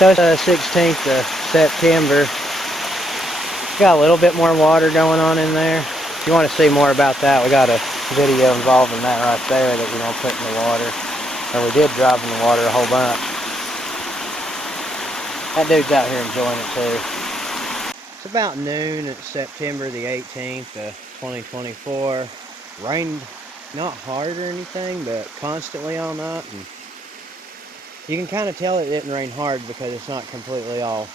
So it's the 16th of September. Got a little bit more water going on in there. If you want to see more about that, we got a video involving that right there that we're going to put in the water. And we did drive in the water a whole bunch. That dude's out here enjoying it too. It's about noon. It's September the 18th of 2024. Rained not hard or anything, but constantly all night. And you can kind of tell it didn't rain hard because it's not completely all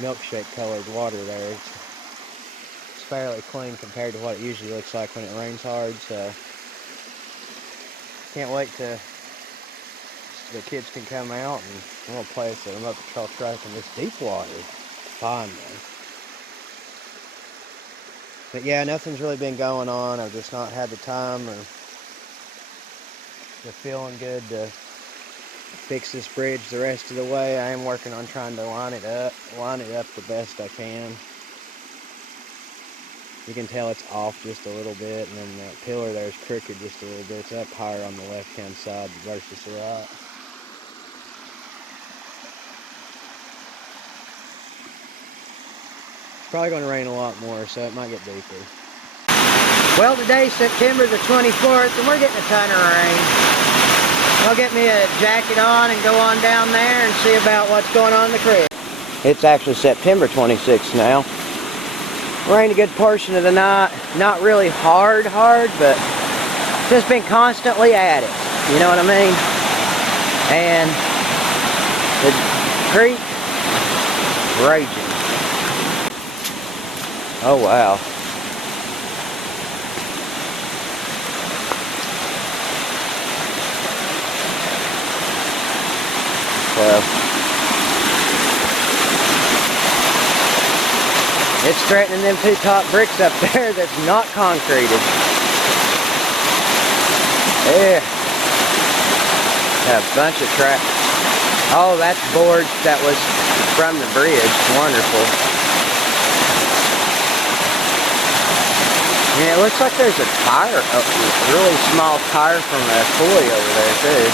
milkshake colored water there. It's fairly clean compared to what it usually looks like when it rains hard, so can't wait till the kids can come out and I'm gonna play some remote control truck in this deep water. Fun, man. But yeah, nothing's really been going on. I've just not had the time or the feeling good to fix this bridge the rest of the way. I am working on trying to line it up the best I can. You can tell it's off just a little bit, and then that pillar there is crooked just a little bit. It's up higher on the left-hand side versus the right. It's probably going to rain a lot more, so it might get deeper. Well, today's September the 24th, and we're getting a ton of rain. I'll get me a jacket on and go on down there and see about what's going on in the creek. It's actually September 26th now. Rained a good portion of the night. Not really hard, but just been constantly at it. You know what I mean? And the creek, raging. Oh, wow. So it's threatening them two top bricks up there that's not concreted. Yeah. A bunch of trash. Oh, that's boards that was from the bridge. Wonderful. Yeah, it looks like there's a tire, a really small tire from a pulley over there too.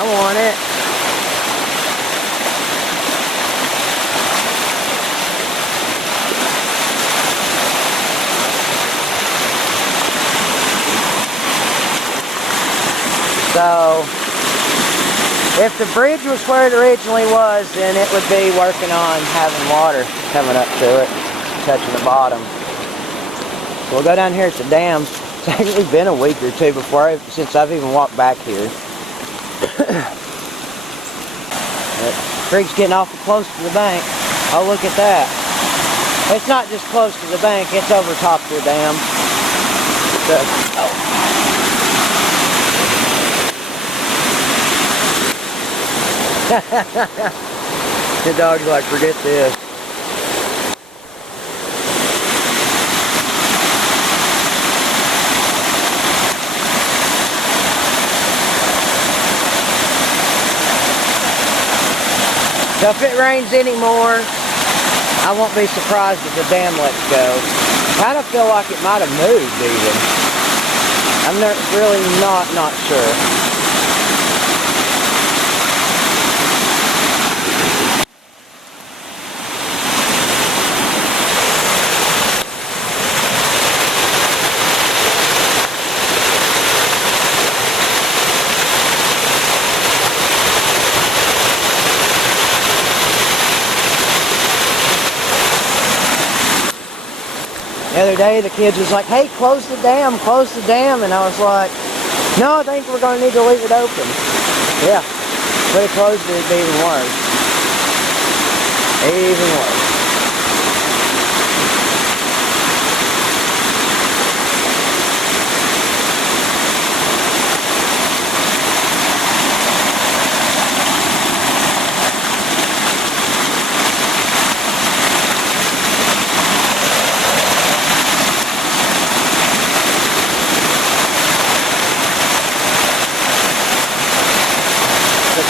I want it. So, if the bridge was where it originally was, then it would be working on having water coming up to it, touching the bottom. So we'll go down here at the dam. It's actually been a week or two since I've even walked back here. The creek's getting awful close to the bank. Oh, look at that. It's not just close to the bank, it's over top of the dam. So, the dog's like, forget this. So if it rains anymore, I won't be surprised if the dam lets go. I kind of feel like it might have moved even. I'm really not sure. The other day, the kids was like, hey, close the dam, and I was like, no, I think we're going to need to leave it open. Yeah, but it closed it, it'd be even worse. Even worse.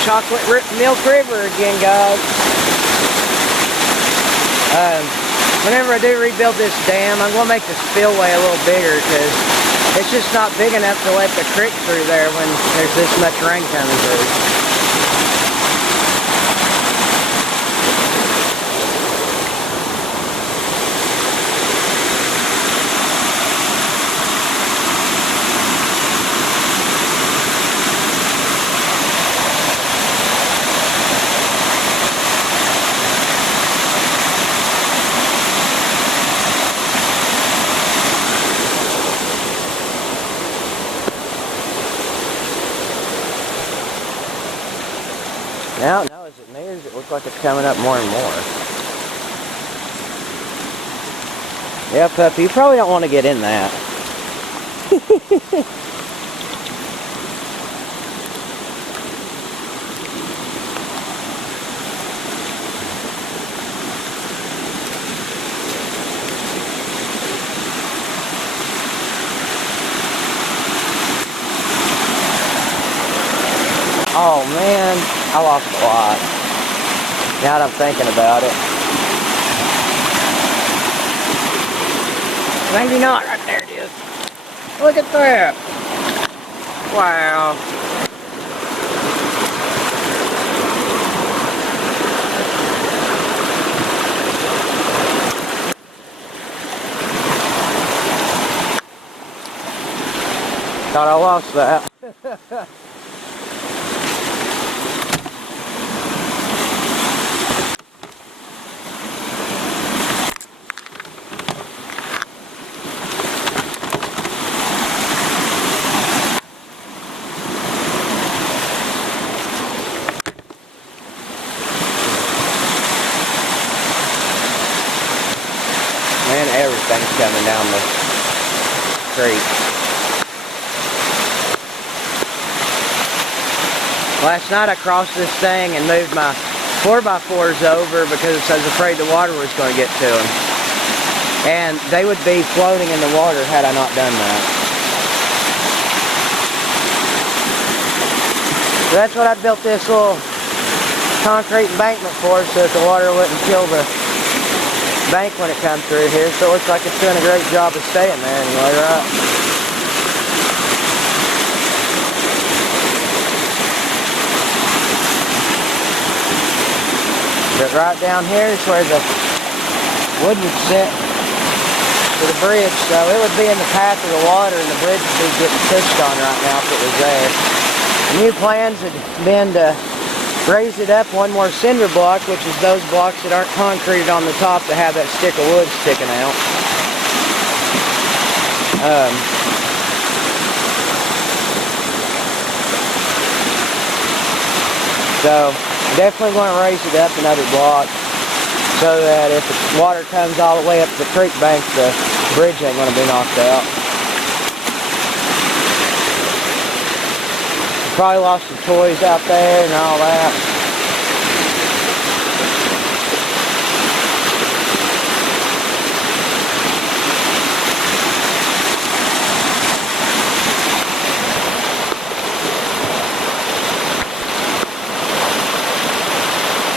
Chocolate Milk River again, guys. Whenever I do rebuild this dam, I'm going to make the spillway a little bigger because It's just not big enough to let the creek through there when there's this much rain coming through. Now, as it nears, it looks like it's coming up more and more. Yeah, puppy, you probably don't want to get in that. Oh man, I lost a lot. Now that I'm thinking about it. Maybe not. Right there it is. Look at that. Wow. Thought I lost that. Man, everything's coming down the creek. Last night I crossed this thing and moved my 4x4s over because I was afraid the water was going to get to them. And they would be floating in the water had I not done that. So that's what I built this little concrete embankment for, so that the water wouldn't kill the bank when it comes through here. So it looks like it's doing a great job of staying there anyway, right? But right down here is where the wood would sit for the bridge, so it would be in the path of the water and the bridge would be getting pushed on right now if it was there. The new plans had been to raise it up one more cinder block, which is those blocks that aren't concreted on the top that have that stick of wood sticking out. So definitely going to raise it up another block so that if the water comes all the way up the creek bank, the bridge ain't going to be knocked out. Probably lost some toys out there and all that.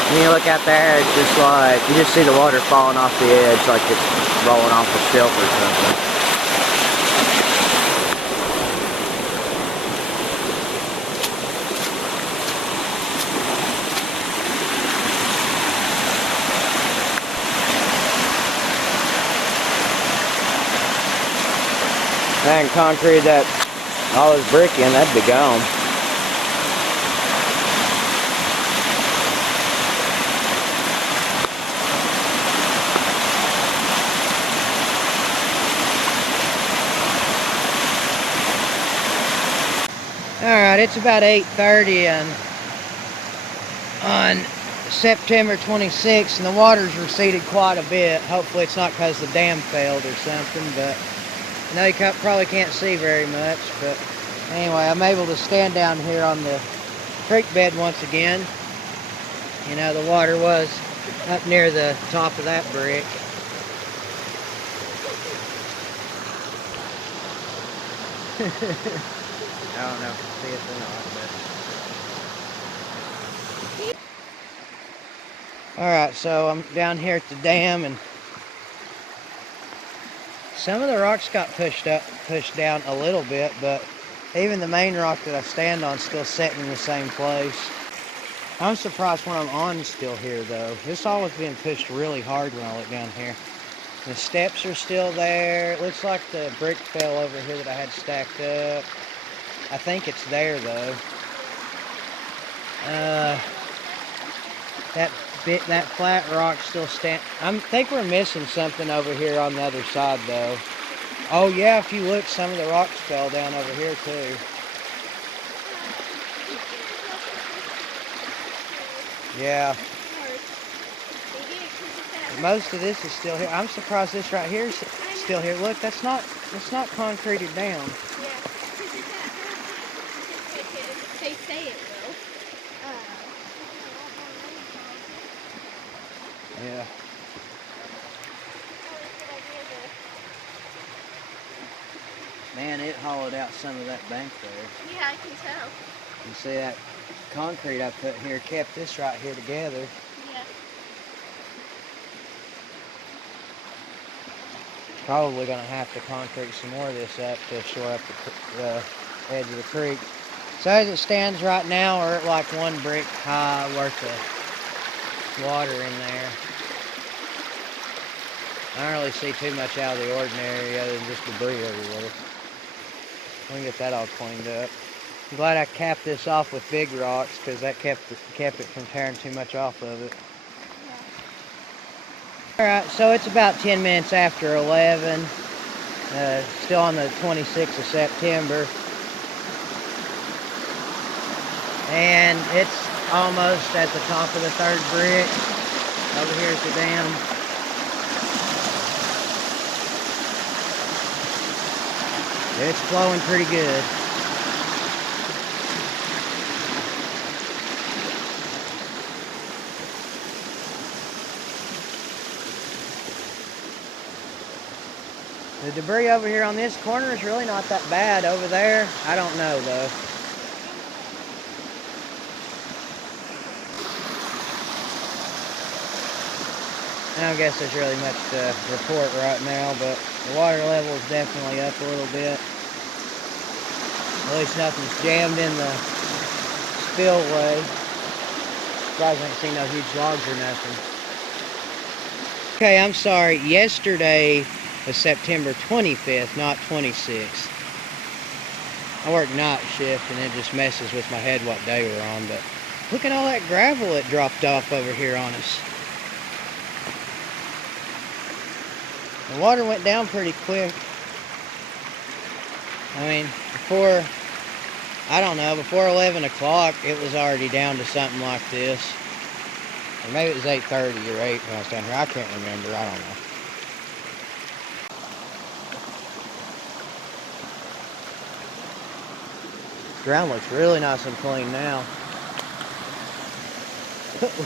When you look out there, it's just like, you just see the water falling off the edge like it's rolling off a shelf or something. If I hadn't concreted that, all this brick in, that'd be gone. Alright, it's about 8:30 and on September 26th, and the water's receded quite a bit. Hopefully it's not because the dam failed or something, but I know you probably can't see very much. But anyway, I'm able to stand down here on the creek bed once again. You know, the water was up near the top of that brick. I don't know if you see it or not, but... Alright, so I'm down here at the dam and Some of the rocks got pushed down a little bit, but even the main rock that I stand on is still sitting in the same place. I'm surprised when I'm on still here though. This all was being pushed really hard when I look down here. The steps are still there. It looks like the brick fell over here that I had stacked up. I think it's there though. That flat rock still I think we're missing something over here on the other side though. Oh yeah, if you look, some of the rocks fell down over here too. Yeah. Most of this is still here. I'm surprised this right here is still here. Look, it's not concreted down. Yeah, because they say it will. Yeah. Man, it hollowed out some of that bank there. Yeah, I can tell. You see that concrete I put here kept this right here together. Yeah. Probably going to have to concrete some more of this up to shore up the edge of the creek. So as it stands right now, we're at like one brick high worth of water in there. I don't really see too much out of the ordinary other than just debris everywhere. We can get that all cleaned up. I'm glad I capped this off with big rocks because that kept it from tearing too much off of it. Alright, so it's about 10 minutes after 11. Still on the 26th of September. And it's almost at the top of the third brick. Over here's the dam. It's flowing pretty good. The debris over here on this corner is really not that bad. Over there, I don't know though. I don't guess there's really much to report right now, but the water level is definitely up a little bit. At least nothing's jammed in the spillway. Surprised I ain't seen no huge logs or nothing. Okay, I'm sorry. Yesterday was September 25th, not 26th. I work night shift and it just messes with my head what day we're on, but look at all that gravel that dropped off over here on us. The water went down pretty quick. I mean, before 11 o'clock, it was already down to something like this. Or maybe it was 8:30 or 8 when I was down here. I can't remember. I don't know. The ground looks really nice and clean now.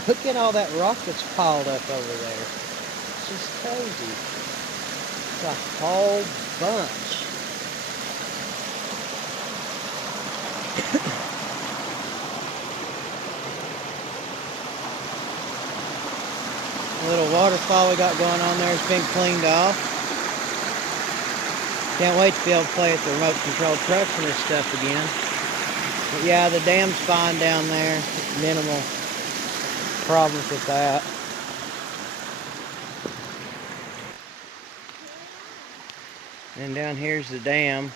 Look at all that rock that's piled up over there. It's just crazy. It's a whole bunch. Little waterfall we got going on there has been cleaned off. Can't wait to be able to play with the remote controlled trucks and this stuff again. But yeah, the dam's fine down there. Minimal problems with that. And down here's the dam.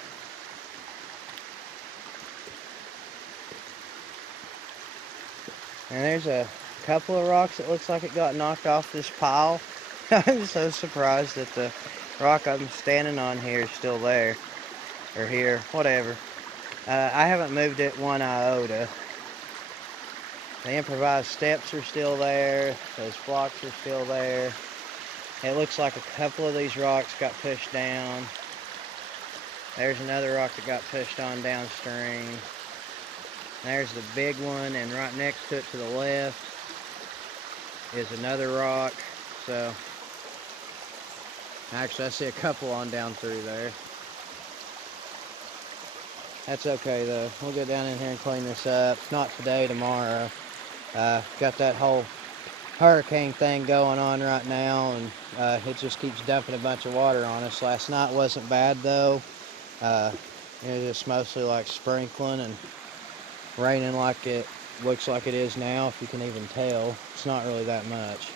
And there's a couple of rocks that looks like it got knocked off this pile. I'm so surprised that the rock I'm standing on here is still there. Or here, whatever. I haven't moved it one iota. The improvised steps are still there. Those blocks are still there. It looks like a couple of these rocks got pushed down. There's another rock that got pushed on downstream. There's the big one, and right next to it to the left is another rock. So, actually I see a couple on down through there. That's okay though. We'll get down in here and clean this up. Not today, tomorrow. Got that whole hurricane thing going on right now, and it just keeps dumping a bunch of water on us. Last night wasn't bad though. It was just mostly like sprinkling and raining like it looks like it is now, if you can even tell. It's not really that much.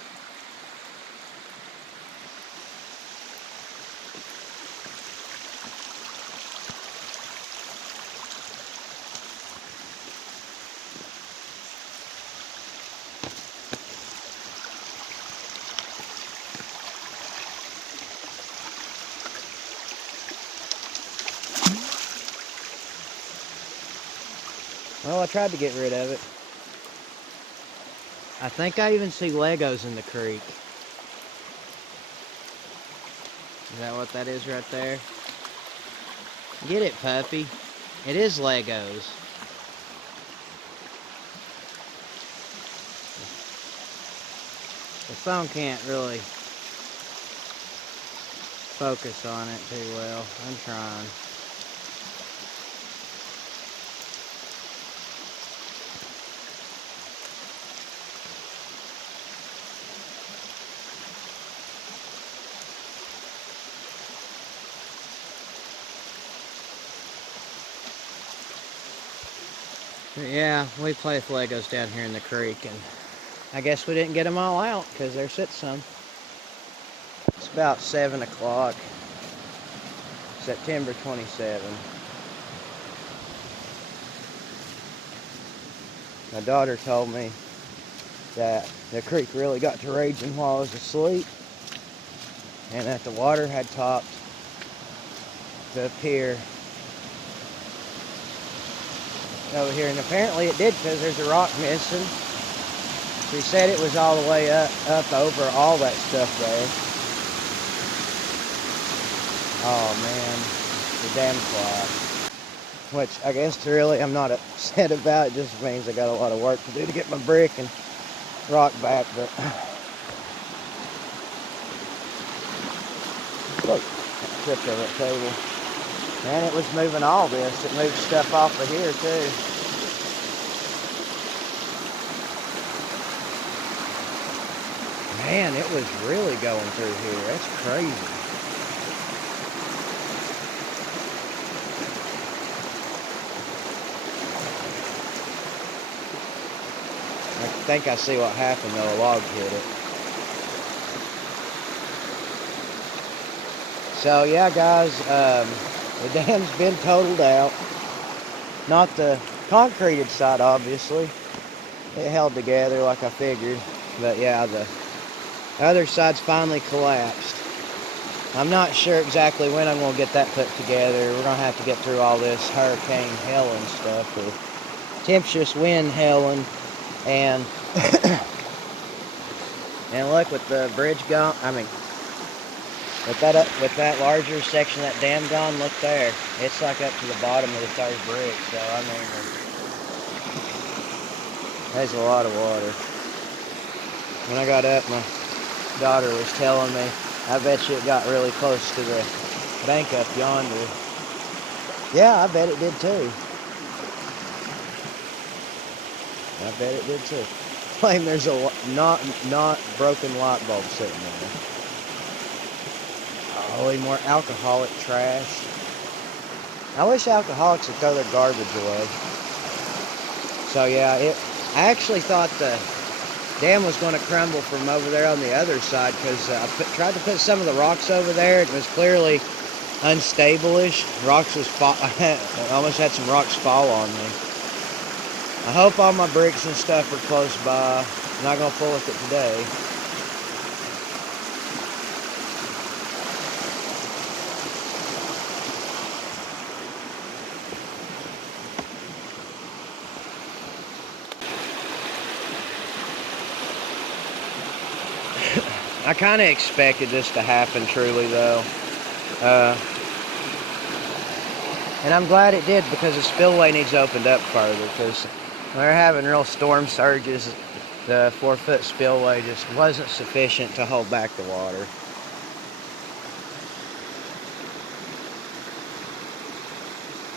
Well, I tried to get rid of it. I think I even see Legos in the creek. Is that what that is right there? Get it, puppy. It is Legos. The phone can't really focus on it too well. I'm trying. But yeah, we play with Legos down here in the creek, and I guess we didn't get them all out because there sits some. It's about 7 o'clock, September 27. My daughter told me that the creek really got to raging while I was asleep, and that the water had topped the pier over here, and apparently it did because there's a rock missing. She said it was all the way up over all that stuff there. Oh man, the damn fly. Which I guess really I'm not upset about. It just means I got a lot of work to do to get my brick and rock back, but look, I tripped over that table. And it was moving all this. It moved stuff off of here too. Man, it was really going through here. That's crazy. I think I see what happened though. A log hit it. So yeah, guys, the dam's been totaled out. Not the concreted side, obviously. It held together like I figured. But yeah, the other side's finally collapsed. I'm not sure exactly when I'm going to get that put together. We're going to have to get through all this Hurricane Helene stuff, or tempestuous wind Helene, and and look, with the bridge gone, with that larger section of that dam gone, look there. It's like up to the bottom of the third brick, so I mean, there's a lot of water. When I got up, my daughter was telling me, I bet you it got really close to the bank up yonder. Yeah, I bet it did too. I bet it did too. Claim there's a not broken light bulb sitting there. Holy, more alcoholic trash. I wish alcoholics would throw their garbage away. So yeah, I actually thought the dam was going to crumble from over there on the other side, because I tried to put some of the rocks over there. It was clearly unstable-ish. Rocks was I almost had some rocks fall on me. I hope all my bricks and stuff are close by. I'm not going to fool with it today. I kind of expected this to happen, truly, though. And I'm glad it did, because the spillway needs opened up further, because they're having real storm surges. The 4-foot spillway just wasn't sufficient to hold back the water.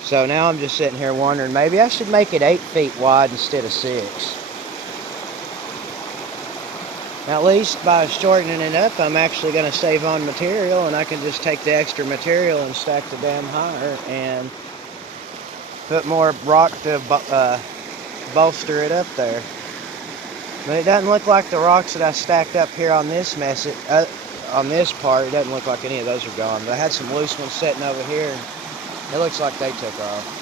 So now I'm just sitting here wondering, maybe I should make it 8 feet wide instead of 6. At least by shortening it up, I'm actually going to save on material, and I can just take the extra material and stack the dam higher and put more rock to bolster it up there. But it doesn't look like the rocks that I stacked up here on this on this part, it doesn't look like any of those are gone. But I had some loose ones sitting over here, and it looks like they took off.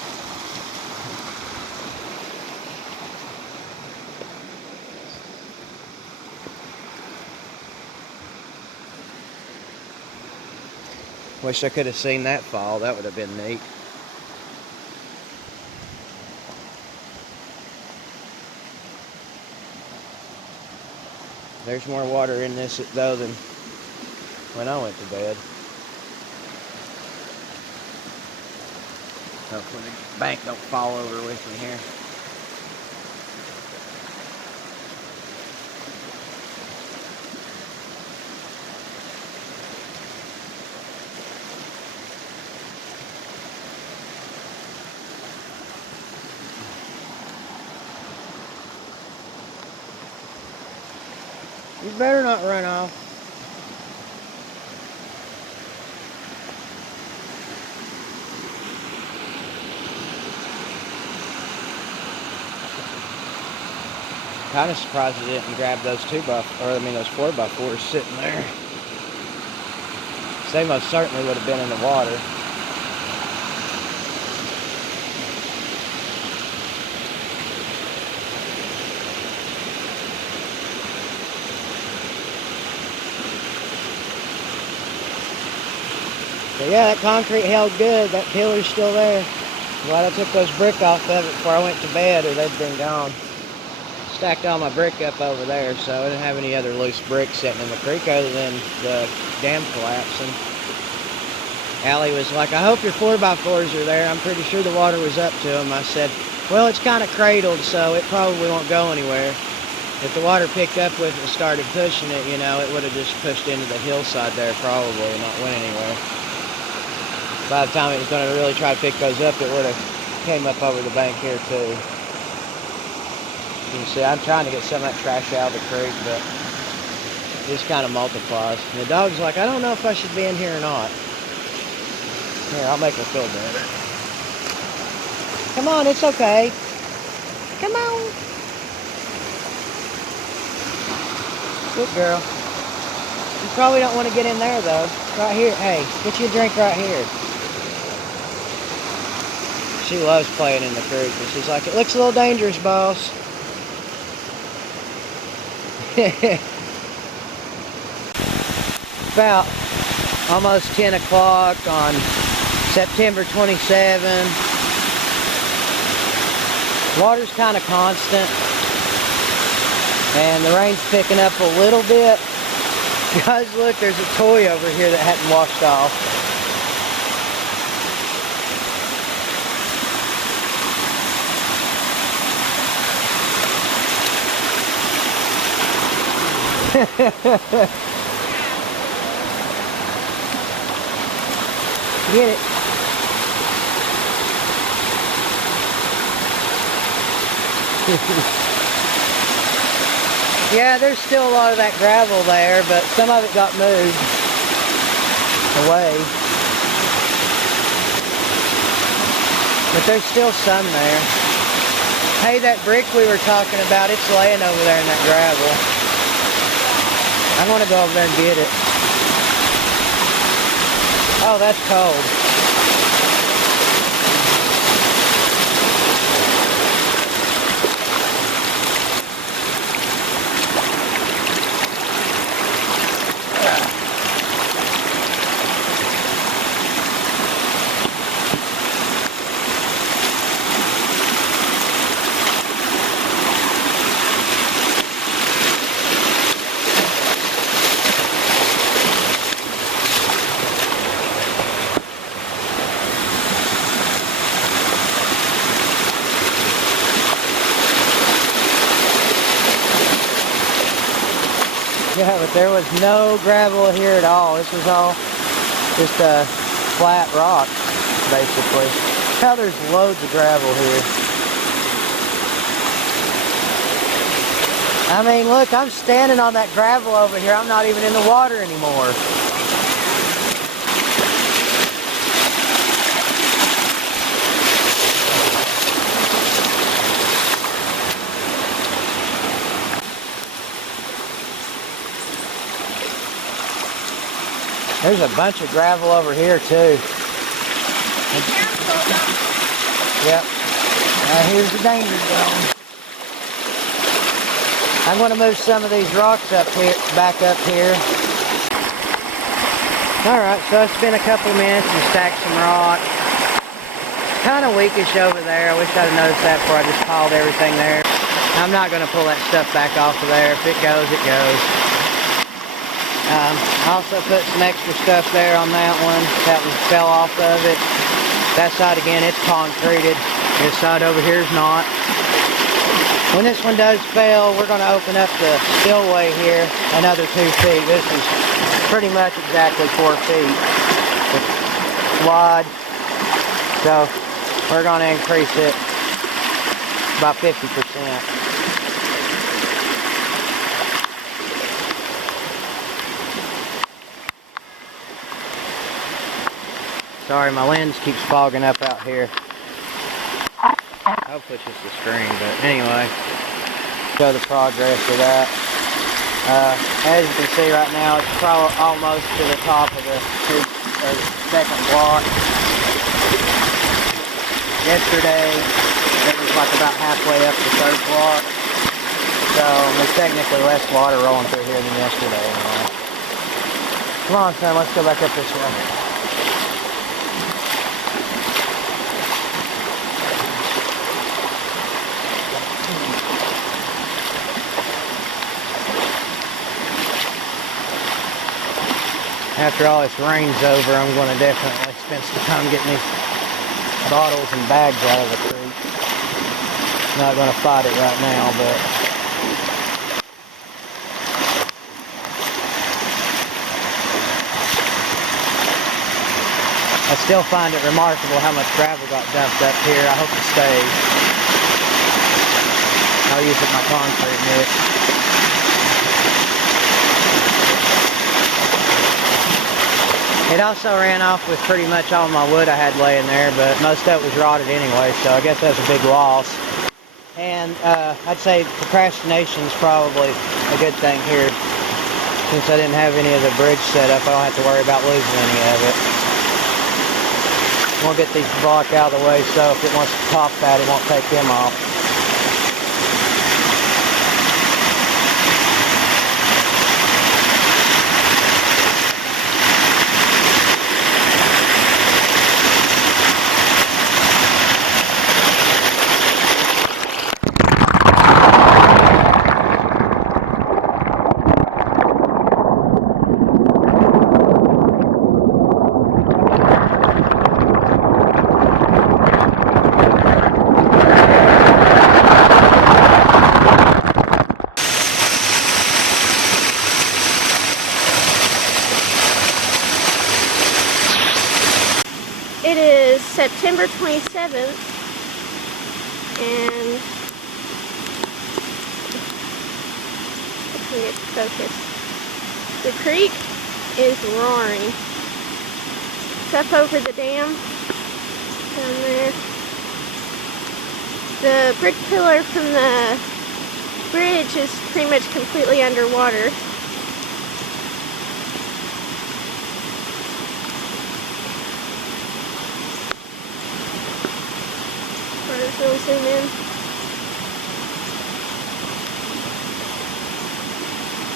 Wish I could have seen that fall. That would have been neat. There's more water in this though than when I went to bed. Hopefully the bank don't fall over with me here. You better not run off. Kind of surprised I didn't grab those those 4x4s sitting there. They most certainly would have been in the water. But yeah, that concrete held good. That pillar's still there. Glad I took those brick off of it before I went to bed, or they'd been gone. Stacked all my brick up over there, so I didn't have any other loose bricks sitting in the creek other than the dam collapsing. Allie was like, I hope your 4x4s are there. I'm pretty sure the water was up to them. I said, well, it's kind of cradled, so it probably won't go anywhere. If the water picked up with it and started pushing it, you know, it would have just pushed into the hillside there probably and not went anywhere. By the time it was going to really try to pick those up, it would have came up over the bank here too. You can see I'm trying to get some of that trash out of the creek, but it just kind of multiplies. And the dog's like, I don't know if I should be in here or not. Here, I'll make her feel better. Come on, it's okay. Come on. Good girl. You probably don't want to get in there though. Right here, hey, get you a drink right here. She loves playing in the creek, but she's like, it looks a little dangerous, boss. About almost 10 o'clock on September 27. Water's kind of constant, and the rain's picking up a little bit. Guys, look, there's a toy over here that hadn't washed off. Get it. Yeah, there's still a lot of that gravel there, but some of it got moved away. But there's still some there. Hey, that brick we were talking about, it's laying over there in that gravel. I want to go over there and get it. Oh, that's cold. Yeah, but there was no gravel here at all. This was all just a flat rock, basically. Now there's loads of gravel here. I mean, look, I'm standing on that gravel over here. I'm not even in the water anymore. There's a bunch of gravel over here too. Yep. Here's the danger zone. I'm going to move some of these rocks up here, back up here. Alright, so I spent a couple minutes and stacked some rock. Kind of weakish over there. I wish I'd have noticed that before I just piled everything there. I'm not going to pull that stuff back off of there. If it goes, it goes. I also put some extra stuff there on that one. That one fell off of it. That side again, it's concreted. This side over here is not. When this one does fail, we're going to open up the spillway here another 2 feet. This is pretty much exactly 4 feet. It's wide. So we're going to increase it by 50%. Sorry, my lens keeps fogging up out here. Hopefully it's just the screen, but anyway, show the progress of that. As you can see right now, it's probably almost to the top of the second block. Yesterday, it was like about halfway up the third block. So there's technically less water rolling through here than yesterday anyway. Come on, son, let's go back up this way. After all this rain's over, I'm going to definitely spend some time getting these bottles and bags out of the creek. Not going to fight it right now, but I still find it remarkable how much gravel got dumped up here. I hope it stays. I'll use it in my concrete mix. It also ran off with pretty much all my wood I had laying there, but most of it was rotted anyway, so I guess that's a big loss. And I'd say procrastination is probably a good thing here. Since I didn't have any of the bridge set up, I don't have to worry about losing any of it. We'll get these block out of the way so if it wants to pop that, it won't take them off. It is September 27th, and I can get focused. The creek is roaring. It's up over the dam down there. The brick pillar from the bridge is pretty much completely underwater. Really zoom in.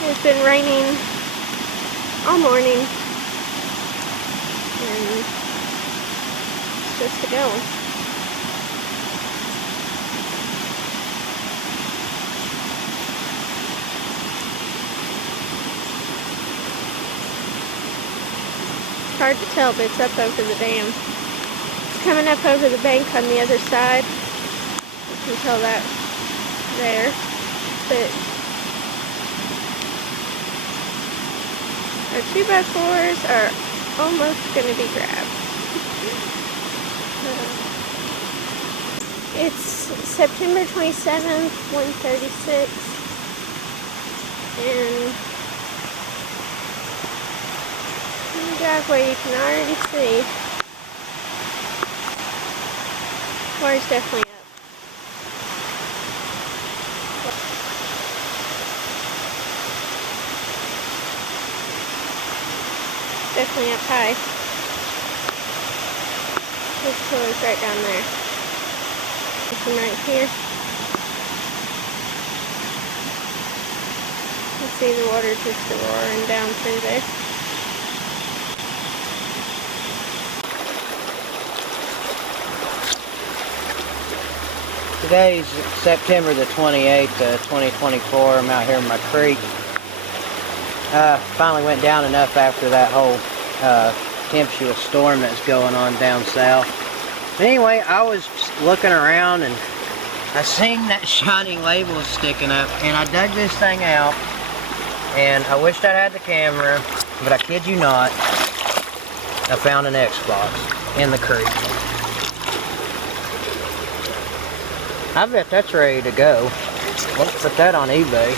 It's been raining all morning, and it's just a go. It's hard to tell, but it's up over the dam. It's coming up over the bank on the other side. You can tell that there, but our 2x4s are almost going to be grabbed. It's September 27th, 1:36. And in the driveway you can already see water's definitely up. Definitely up high. This pillar's right down there. This one right here. You see the water just roaring down through there. Today's September the 28th, 2024. I'm out here in my creek. Finally went down enough after that whole tempestuous storm that's going on down south. But anyway, I was looking around and I seen that shining label sticking up, and I dug this thing out, and I wished I had the camera, but I kid you not, I found an Xbox in the creek. I bet that's ready to go. Let's put that on eBay.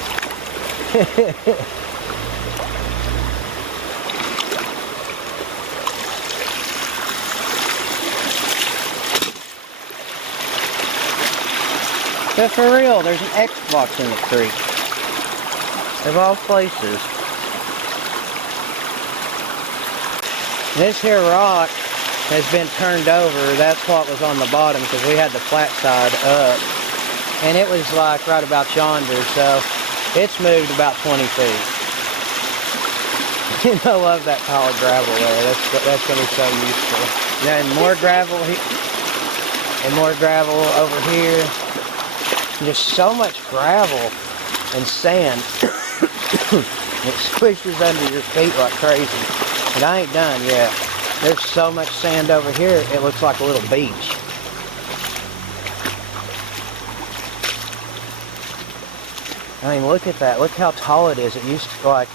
But for real, there's an Xbox in the creek. Of all places. This here rock has been turned over. That's what was on the bottom, because we had the flat side up. And it was like right about yonder, so it's moved about 20 feet. I love that pile of gravel there. That's going to be so useful. And more gravel here. And more gravel over here. Just so much gravel and sand. It squishes under your feet like crazy. And I ain't done yet. There's so much sand over here, it looks like a little beach. I mean, look at that. Look how tall it is. It used to, like,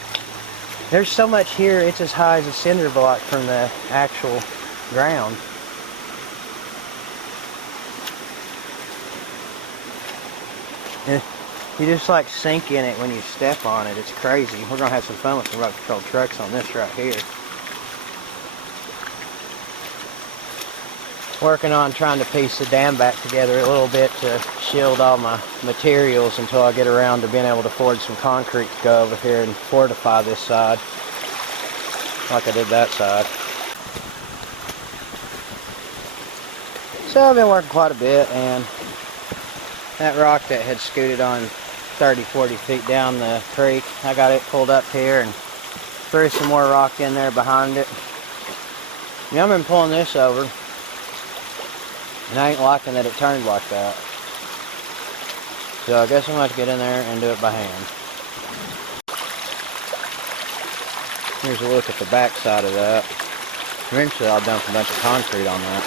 there's so much here, it's as high as a cinder block from the actual ground. And you just like sink in it when you step on it. It's crazy. We're going to have some fun with some road patrol trucks on this right here. Working on trying to piece the dam back together a little bit to shield all my materials until I get around to being able to forge some concrete to go over here and fortify this side like I did that side. So I've been working quite a bit, and that rock that had scooted on 30-40 feet down the creek, I got it pulled up here and threw some more rock in there behind it. Yeah, I've been pulling this over. And I ain't liking that it turned like that. So I guess I'm going to have to get in there and do it by hand. Here's a look at the back side of that. Eventually I'll dump a bunch of concrete on that.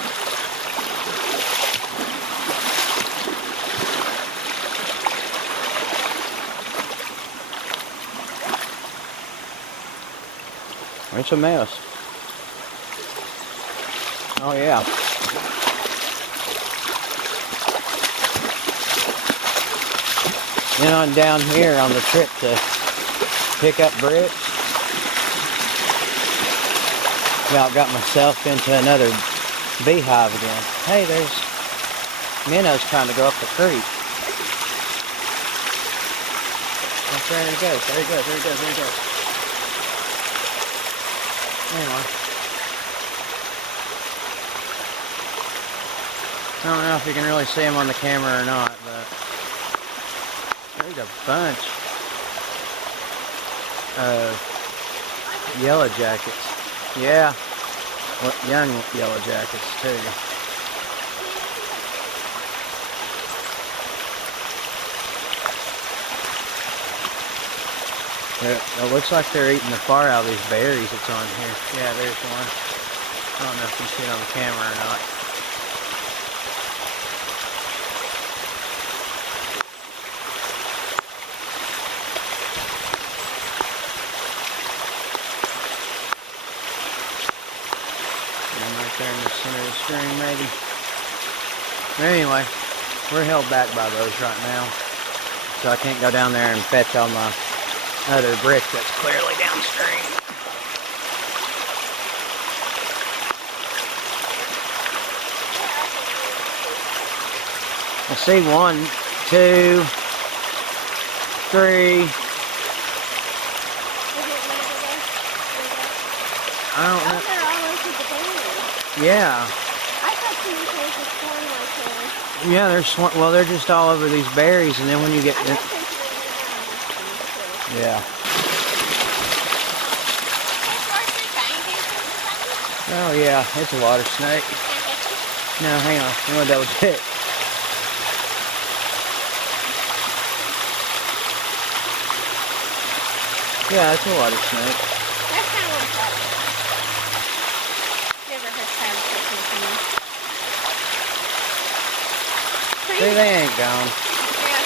It's a mess. Oh yeah. Then on down here on the trip to pick up bricks, about got myself into another beehive again. Hey, there's minnows trying to go up the creek. There he goes, there he goes, there he goes, there he goes. Anyway. I don't know if you can really see them on the camera or not, but there's a bunch of yellow jackets. Yeah, well, young yellow jackets too. It looks like they're eating the far out of these berries that's on here. Yeah, there's one. I don't know if you can see it on the camera or not. Right there in the center of the screen, maybe. But anyway, we're held back by those right now, so I can't go down there and fetch all my other brick that's clearly downstream. I see 1, 2, 3. I don't know. Oh, they're all over the berries. Yeah. I thought you were supposed to swarm like there. Yeah, they're just all over these berries, and then when you get in, yeah. Oh yeah, it's a water snake. No, hang on, I'm gonna double check. Yeah, it's a water snake. That's kind of like that. Never heard private fishing from them. See, they ain't gone. Yeah.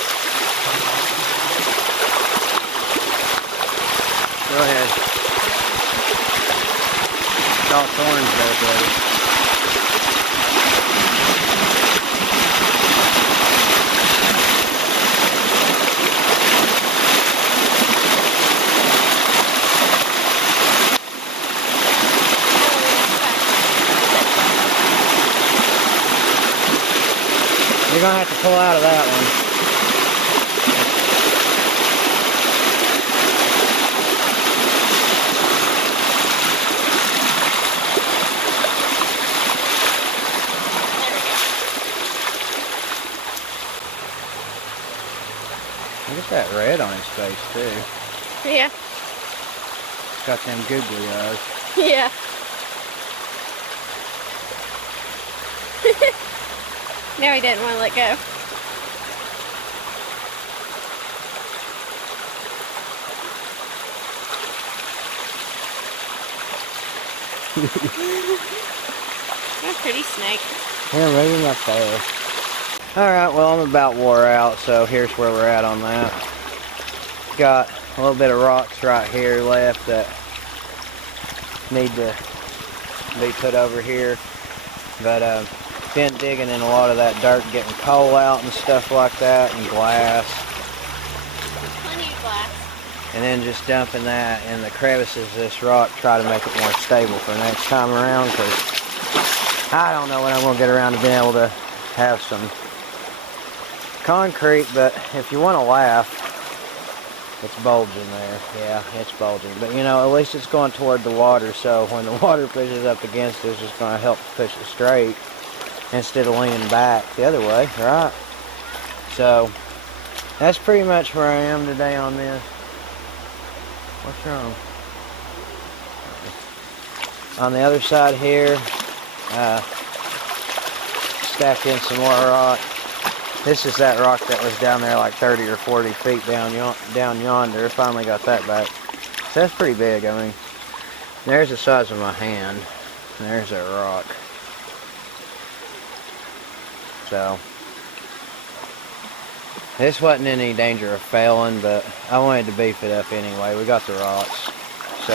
Go ahead. It's all thorns there, buddy. You're gonna have to pull out of that one. Look at that red on his face too. Yeah. Got them googly eyes. Yeah. Now he didn't want to let go. What a pretty snake. Yeah, maybe up there. Alright, well I'm about wore out, so here's where we're at on that. Got a little bit of rocks right here left that need to be put over here. But been digging in a lot of that dirt, getting coal out and stuff like that, and glass. Plenty of glass. And then just dumping that in the crevices of this rock, try to make it more stable for next time around, because I don't know when I'm going to get around to being able to have some concrete. But if you want to laugh, it's bulging there. Yeah, it's bulging. But you know, at least it's going toward the water, so when the water pushes up against it, it's just going to help push it straight instead of leaning back the other way, right? So that's pretty much where I am today on this. What's wrong? On the other side here, stacked in some more rock. This is that rock that was down there like 30 or 40 feet down yonder. Finally got that back. So that's pretty big. I mean, there's the size of my hand. There's that rock. So this wasn't in any danger of failing, but I wanted to beef it up anyway. We got the rocks. So,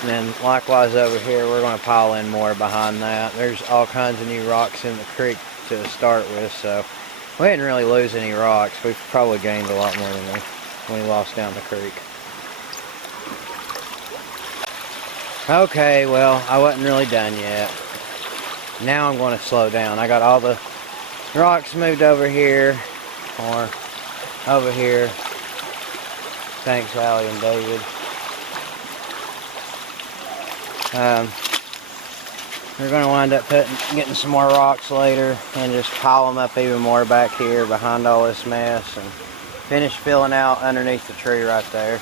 and then likewise over here, we're going to pile in more behind that. There's all kinds of new rocks in the creek to start with, so we didn't really lose any rocks. We've probably gained a lot more than we lost down the creek. Okay, well, I wasn't really done yet. Now I'm going to slow down. I got all the rocks moved over here, or over here. Thanks, Allie and David. We're going to wind up getting some more rocks later and just pile them up even more back here behind all this mess and finish filling out underneath the tree right there.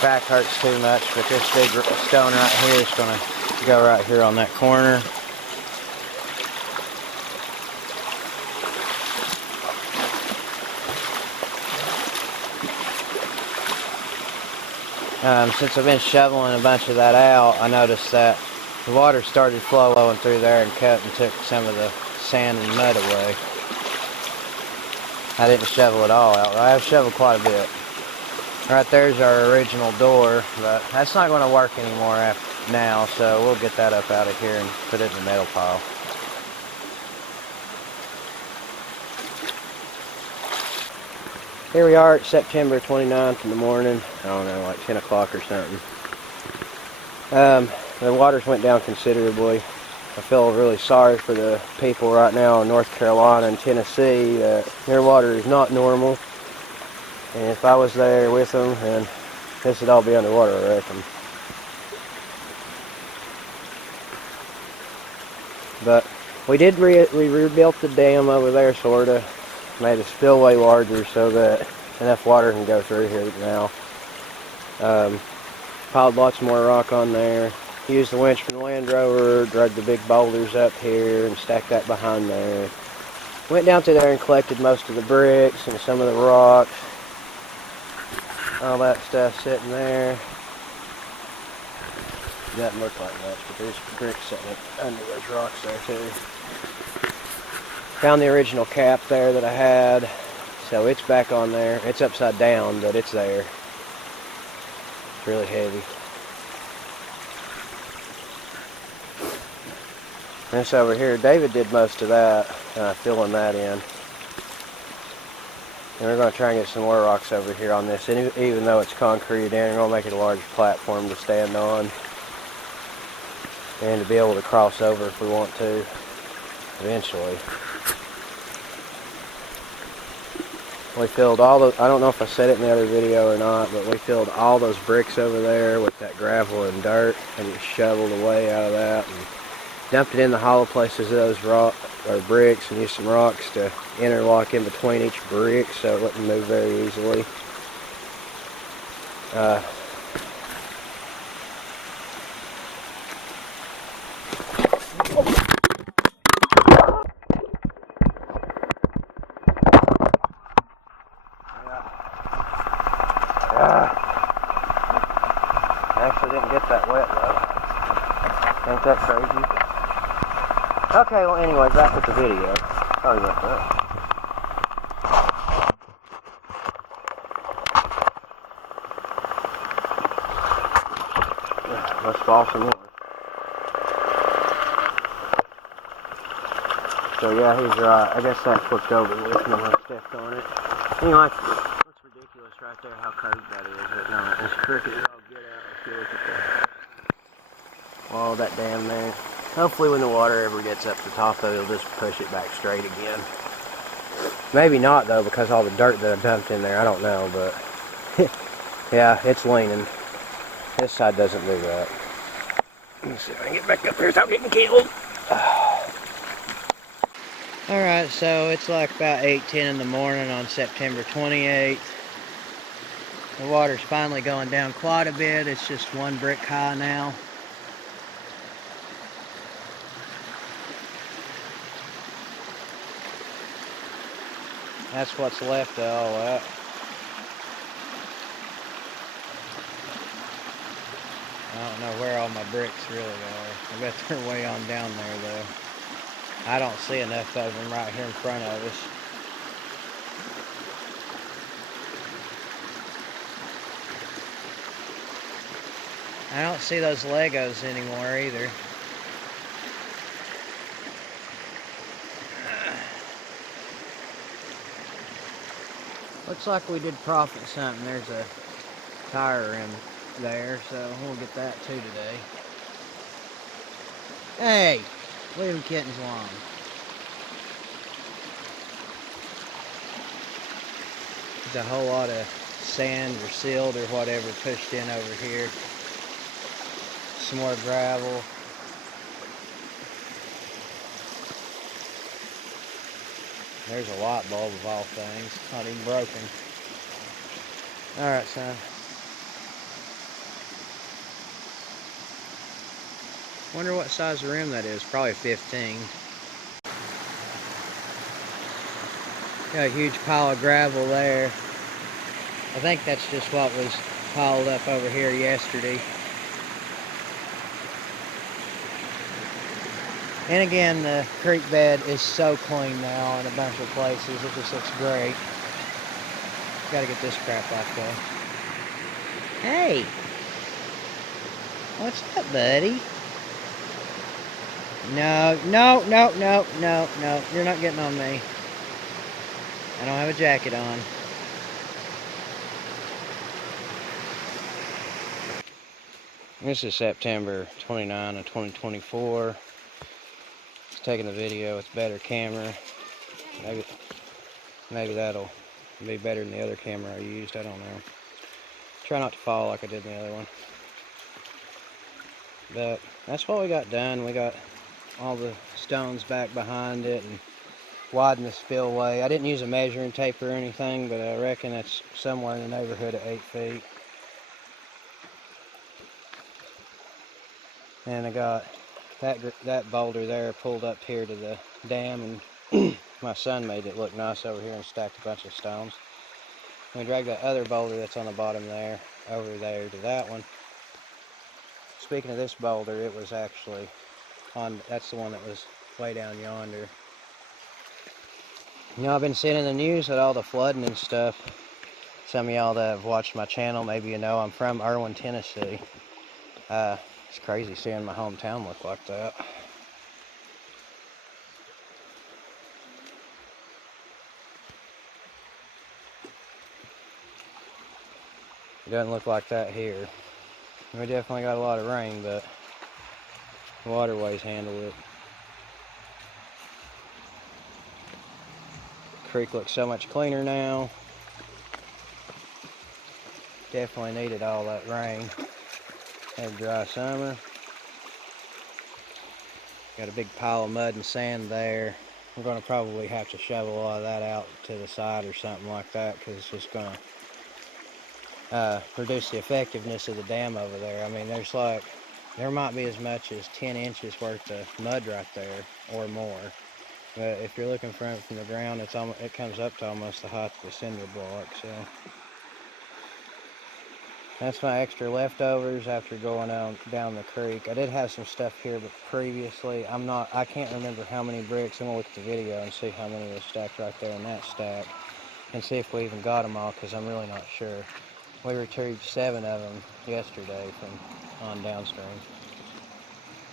Back hurts too much, but this big stone right here is going to go right here on that corner. Since I've been shoveling a bunch of that out, I noticed that the water started flowing through there and cut and took some of the sand and mud away. I didn't shovel it all out. I have shoveled quite a bit. Right there's our original door, but that's not going to work anymore now, so we'll get that up out of here and put it in the metal pile. Here we are at September 29th in the morning. I don't know, like 10 o'clock or something. The waters went down considerably. I feel really sorry for the people right now in North Carolina and Tennessee. Their water is not normal. And if I was there with them, then this would all be underwater, I reckon. But we did we rebuilt the dam over there, sort of. Made the spillway larger so that enough water can go through here now. Piled lots more rock on there. Used the winch from the Land Rover, dragged the big boulders up here and stacked that behind there. Went down through there and collected most of the bricks and some of the rocks. All that stuff sitting there. Doesn't look like much, but there's bricks sitting under those rocks there too. Found the original cap there that I had, so it's back on there. It's upside down, but it's there. It's really heavy. This over here, David did most of that, filling that in. And we're going to try and get some more rocks over here on this. And even though it's concrete in, we're going to make it a large platform to stand on. And to be able to cross over if we want to, eventually. We filled all the, I don't know if I said it in the other video or not, but we filled all those bricks over there with that gravel and dirt and just shoveled away out of that and dumped it in the hollow places of those bricks and used some rocks to interlock in between each brick so it wouldn't move very easily. Actually didn't get that wet though. Ain't that crazy? Okay, well anyway, back with the video. Sorry about that. Let's fall some more. So yeah, he's right. I guess that flipped over with me when I stepped on it. Anyway, that's ridiculous right there how curved that is. But no, it's crooked as all get out. If you look at the wall of that dam there. Hopefully when the water ever gets up to the top though, it'll just push it back straight again. Maybe not though, because all the dirt that I dumped in there, I don't know, but yeah, it's leaning. This side doesn't do that. Let me see if I can get back up here without getting killed. Alright, so it's like about 8:10 in the morning on September 28th. The water's finally going down quite a bit. It's just one brick high now. That's what's left of all that. I don't know where all my bricks really are. I bet they're way on down there though. I don't see enough of them right here in front of us. I don't see those Legos anymore either. Looks like we did profit something. There's a tire rim there, so we'll get that too today. Hey, leave them kittens alone. There's a whole lot of sand or silt or whatever pushed in over here. Some more gravel. There's a light bulb of all things. Not even broken. Alright, son. Wonder what size of rim that is. Probably 15. Got a huge pile of gravel there. I think that's just what was piled up over here yesterday. And again, the creek bed is so clean now in a bunch of places. It just looks great. Gotta get this crap off though. Hey! What's up, buddy? No. You're not getting on me. I don't have a jacket on. This is September 29 of 2024. Just taking the video with better camera. Maybe that'll be better than the other camera I used. I don't know. Try not to fall like I did in the other one. But that's what we got done. We got all the stones back behind it and widened the spillway. I didn't use a measuring tape or anything, but I reckon it's somewhere in the neighborhood of 8 feet. And I got that boulder there pulled up here to the dam, and my son made it look nice over here and stacked a bunch of stones. We dragged that other boulder that's on the bottom there over there to that one. Speaking of this boulder, it was actually that's the one that was way down yonder. You know, I've been seeing in the news that all the flooding and stuff. Some of y'all that have watched my channel, maybe you know I'm from Erwin, Tennessee. It's crazy seeing my hometown look like that. It doesn't look like that here. We definitely got a lot of rain, but the waterways handle it. The creek looks so much cleaner now. Definitely needed all that rain. Had a dry summer. Got a big pile of mud and sand there. We're going to probably have to shovel a lot of that out to the side or something like that, because it's just going to reduce the effectiveness of the dam over there. I mean, there might be as much as 10 inches worth of mud right there or more. But if you're looking from the ground, it comes up to almost the height of the cinder block. So that's my extra leftovers after going down the creek. I did have some stuff here, but previously I can't remember how many bricks. I'm gonna look at the video and see how many were stacked right there in that stack, and see if we even got them all, because I'm really not sure. We retrieved 7 of them yesterday from on downstream.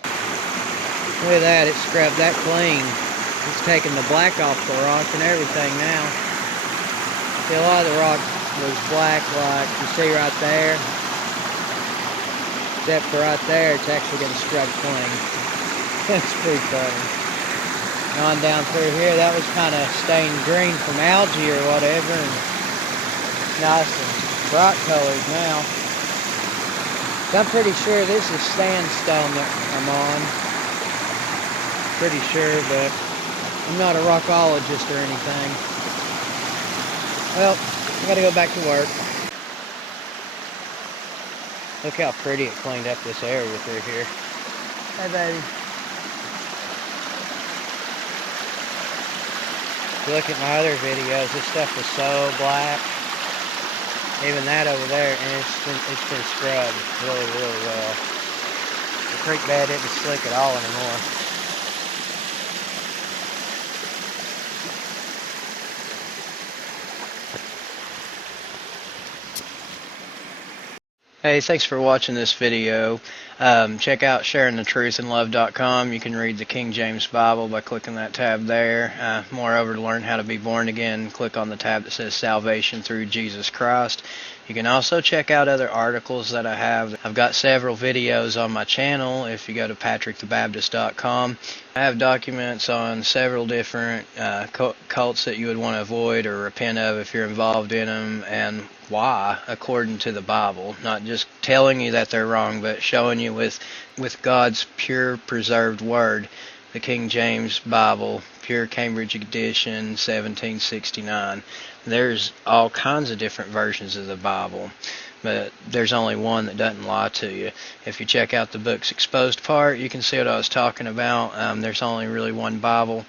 Look at that, it scrubbed that clean. It's taking the black off the rock and everything now. See, a lot of the rock was black, like you see right there. Except for right there, it's actually going to scrub clean. That's pretty funny. On down through here, that was kind of stained green from algae or whatever, and it's nice and bright colored now. So I'm pretty sure this is sandstone that I'm on. Pretty sure, but I'm not a rockologist or anything. Well, I gotta go back to work. Look how pretty it cleaned up this area through here. Hey, baby. If you look at my other videos, this stuff was so black. Even that over there, and it's been scrubbed really, really well. The creek bed isn't slick at all anymore. Hey, thanks for watching this video. Check out sharingthetruthandlove.com. You can read the King James Bible by clicking that tab there. Moreover, to learn how to be born again, click on the tab that says Salvation Through Jesus Christ. You can also check out other articles that I have. I've got several videos on my channel if you go to patrickthebaptist.com. I have documents on several different cults that you would want to avoid or repent of if you're involved in them, and why, according to the Bible. Not just telling you that they're wrong, but showing you with God's pure preserved word. The King James Bible, Pure Cambridge Edition, 1769. There's all kinds of different versions of the Bible, but there's only one that doesn't lie to you. If you check out the book's exposed part, you can see what I was talking about. There's only really one Bible.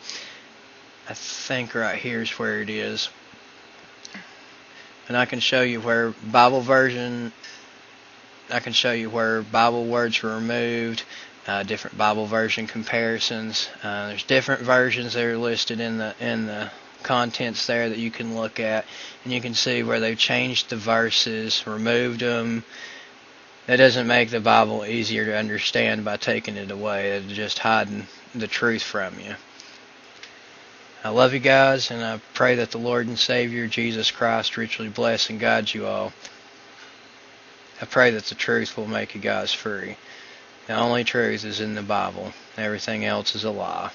I think right here is where it is. And I can show you where Bible words were removed, different Bible version comparisons. There's different versions that are listed in the contents there that you can look at, and you can see where they've changed the verses, removed them. That doesn't make the Bible easier to understand by taking it away. It's just hiding the truth from you. I love you guys, and I pray that the Lord and Savior Jesus Christ richly bless and guide you all. I pray that the truth will make you guys free. The only truth is in the Bible. Everything else is a lie.